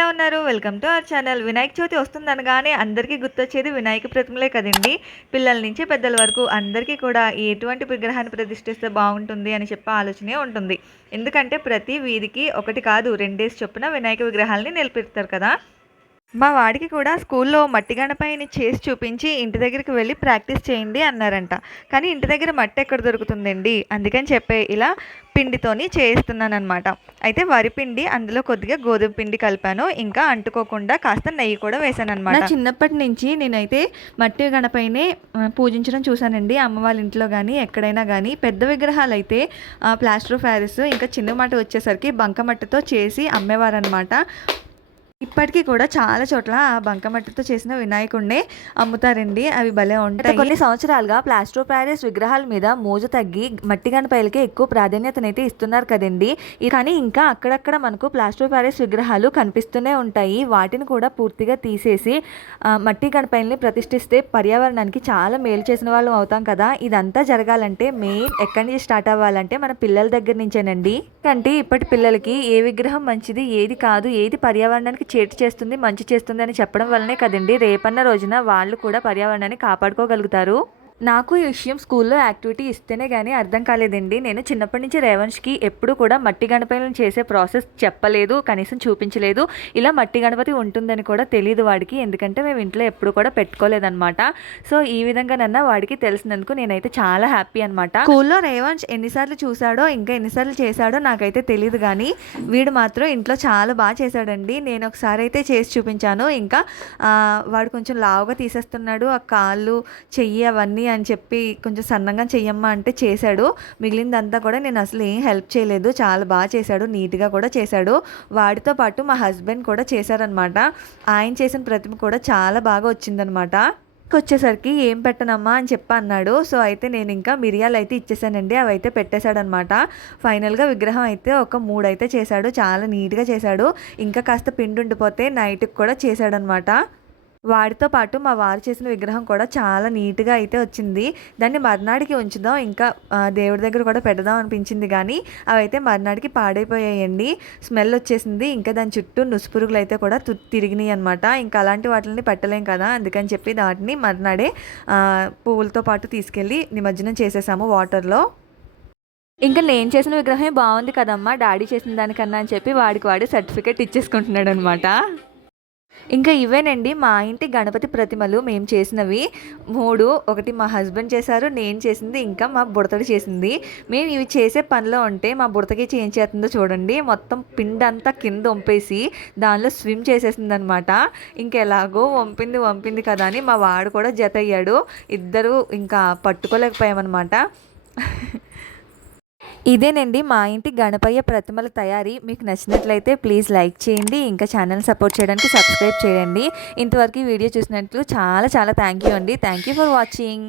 ఎలా ఉన్నారు? Welcome to our channel Vinayaka Chavithi వస్తుందనగానే అందరికీ గుర్తొచ్చేది వినాయక ప్రతిమలే కదండి. పిల్లల నుంచి పెద్దల వరకు అందరికీ కూడా ఎటువంటి విగ్రహాన్ని ప్రతిష్ఠిస్తే బాగుంటుంది అని చెప్పే ఆలోచనే ఉంటుంది. ఎందుకంటే ప్రతి వీధికి ఒకటి కాదు రెండేసి చొప్పున వినాయక విగ్రహాలని నిలిపిస్తారు కదా. మా వాడికి కూడా స్కూల్లో మట్టి గణపైని చేసి చూపించి ఇంటి దగ్గరికి వెళ్ళి ప్రాక్టీస్ చేయండి అన్నారంట. కానీ ఇంటి దగ్గర మట్టి ఎక్కడ దొరుకుతుందండి? అందుకని చెప్పే ఇలా పిండితోని చేయిస్తున్నాను అనమాట అయితే వరి పిండి అందులో కొద్దిగా గోధుమ పిండి కలిపాను. ఇంకా అంటుకోకుండా కాస్త నెయ్యి కూడా వేసాను అనమాట చిన్నప్పటి నుంచి నేనైతే మట్టి గణపైనే పూజించడం చూశానండి. అమ్మ వాళ్ళ ఇంట్లో కానీ ఎక్కడైనా కానీ పెద్ద విగ్రహాలు అయితే ప్లాస్టర్ ఆఫ్ ప్యారిస్ ఇంకా చిన్న మట్టి వచ్చేసరికి బంకమట్టితో చేసి అమ్మేవారనమాట ఇప్పటికీ కూడా చాలా చోట్ల ఆ బంకమట్టితో చేసిన వినాయకుడినే అమ్ముతారండి. అవి భలే ఉంటాయి. కొన్ని సంవత్సరాలుగా ప్లాస్టర్ ప్యారిస్ విగ్రహాల మీద మోజు తగ్గి మట్టి గణపైలకే ఎక్కువ ప్రాధాన్యతనైతే ఇస్తున్నారు కదండి. కానీ ఇంకా అక్కడక్కడ మనకు ప్లాస్టర్ ప్యారిస్ విగ్రహాలు కనిపిస్తూనే ఉంటాయి. వాటిని కూడా పూర్తిగా తీసేసి మట్టి గణపైల్ని ప్రతిష్ఠిస్తే పర్యావరణానికి చాలా మేలు చేసిన వాళ్ళం అవుతాం కదా. ఇదంతా జరగాలంటే మెయిన్ ఎక్కడి నుంచి స్టార్ట్ అవ్వాలంటే మన పిల్లల దగ్గర నుంచేనండి. అంటే ఇప్పటి పిల్లలకి ఏ విగ్రహం మంచిది ఏది కాదు ఏది పర్యావరణానికి చేటు చేస్తుంది మంచి చేస్తుంది అని చెప్పడం వల్లనే కదండి. రేపన్న రోజున వాళ్ళు కూడా పర్యావరణాన్ని కాపాడుకోగలుగుతారు. నాకు ఈ విషయం స్కూల్లో యాక్టివిటీ ఇస్తేనే కానీ అర్థం కాలేదండి. నేను చిన్నప్పటి నుంచి రేవంష్కి ఎప్పుడు కూడా మట్టి గణపతిని చేసే ప్రాసెస్ చెప్పలేదు కనీసం చూపించలేదు. ఇలా మట్టి గణపతి ఉంటుందని కూడా తెలియదు వాడికి. ఎందుకంటే మేము ఇంట్లో ఎప్పుడు కూడా పెట్టుకోలేదన్నమాట. సో ఈ విధంగానన్నా వాడికి తెలిసినందుకు నేనైతే చాలా హ్యాపీ అనమాట స్కూల్లో రేవంష్ ఎన్నిసార్లు చూశాడో ఇంకా ఎన్నిసార్లు చేశాడో నాకైతే తెలియదు కానీ వీడు మాత్రం ఇంట్లో చాలా బాగా చేశాడండి. నేను ఒకసారి అయితే చేసి చూపించాను. ఇంకా వాడు కొంచెం లావుగా తీసేస్తున్నాడు. ఆ కాళ్ళు చెయ్యి అవన్నీ అని చెప్పి కొంచెం సన్నంగా చెయ్యమ్మా అంటే చేశాడు. మిగిలిందంతా కూడా నేను అసలు ఏం హెల్ప్ చేయలేదు. చాలా బాగా చేశాడు. నీట్గా కూడా చేశాడు. వాడితో పాటు మా హస్బెండ్ కూడా చేశారనమాట ఆయన చేసిన ప్రతిమ కూడా చాలా బాగా వచ్చిందనమాట వచ్చేసరికి ఏం పెట్టనమ్మా అని చెప్పి అన్నాడు. సో అయితే నేను ఇంకా మిరియాలు అయితే ఇచ్చేసానండి. అవి అయితే పెట్టేశాడనమాట ఫైనల్గా విగ్రహం అయితే ఒక మూడు అయితే చేశాడు. చాలా నీట్గా చేశాడు. ఇంకా కాస్త పిండి ఉండిపోతే నైట్కి కూడా చేశాడనమాట వాడితో పాటు మా వారు చేసిన విగ్రహం కూడా చాలా నీట్గా అయితే వచ్చింది. దాన్ని మర్నాడికి ఉంచుదాం ఇంకా దేవుడి దగ్గర కూడా పెడదాం అనిపించింది కానీ అవైతే మర్నాడికి పాడైపోయాయండి. స్మెల్ వచ్చేసింది ఇంకా దాని చుట్టూ నుసుపురుగులు అయితే కూడా తు- తిరిగినాయి అనమాట ఇంకా అలాంటి వాటిని పెట్టలేం కదా అందుకని చెప్పి వాటిని మర్నాడే పువ్వులతో పాటు తీసుకెళ్ళి నిమజ్జనం చేసేసాము వాటర్లో. ఇంకా నేను చేసిన విగ్రహమే బాగుంది కదమ్మా డాడీ చేసిన దానికన్నా అని చెప్పి వాడికి వాడి సర్టిఫికేట్ ఇచ్చేసుకుంటున్నాడు అనమాట ఇంకా ఇవేనండి మా ఇంటి గణపతి ప్రతిమలు మేము చేసినవి. మూడు ఒకటి మా హస్బెండ్ చేశారు నేను చేసింది ఇంకా మా బుడతడు చేసింది. మేము ఇవి చేసే పనిలో ఉంటే మా బుడతకి ఏం చేస్తుందో చూడండి. మొత్తం పిండి అంతా కింద వంపేసి దానిలో స్విమ్ చేసేసింది అనమాట ఇంకెలాగో వంపింది వంపింది కదా అని మా వాడు కూడా జత అయ్యాడు. ఇద్దరు ఇంకా పట్టుకోలేకపోయామన్నమాట ఇదేనండి మా ఇంటి గణపయ్య ప్రతిమల తయారీ. మీకు నచ్చినట్లయితే ప్లీజ్ లైక్ చేయండి ఇంకా ఛానల్ సపోర్ట్ చేయడానికి సబ్స్క్రైబ్ చేయండి. ఇంతవరకు ఈ వీడియో చూసినట్లు చాలా చాలా థ్యాంక్ యూ అండి. Thank you for watching.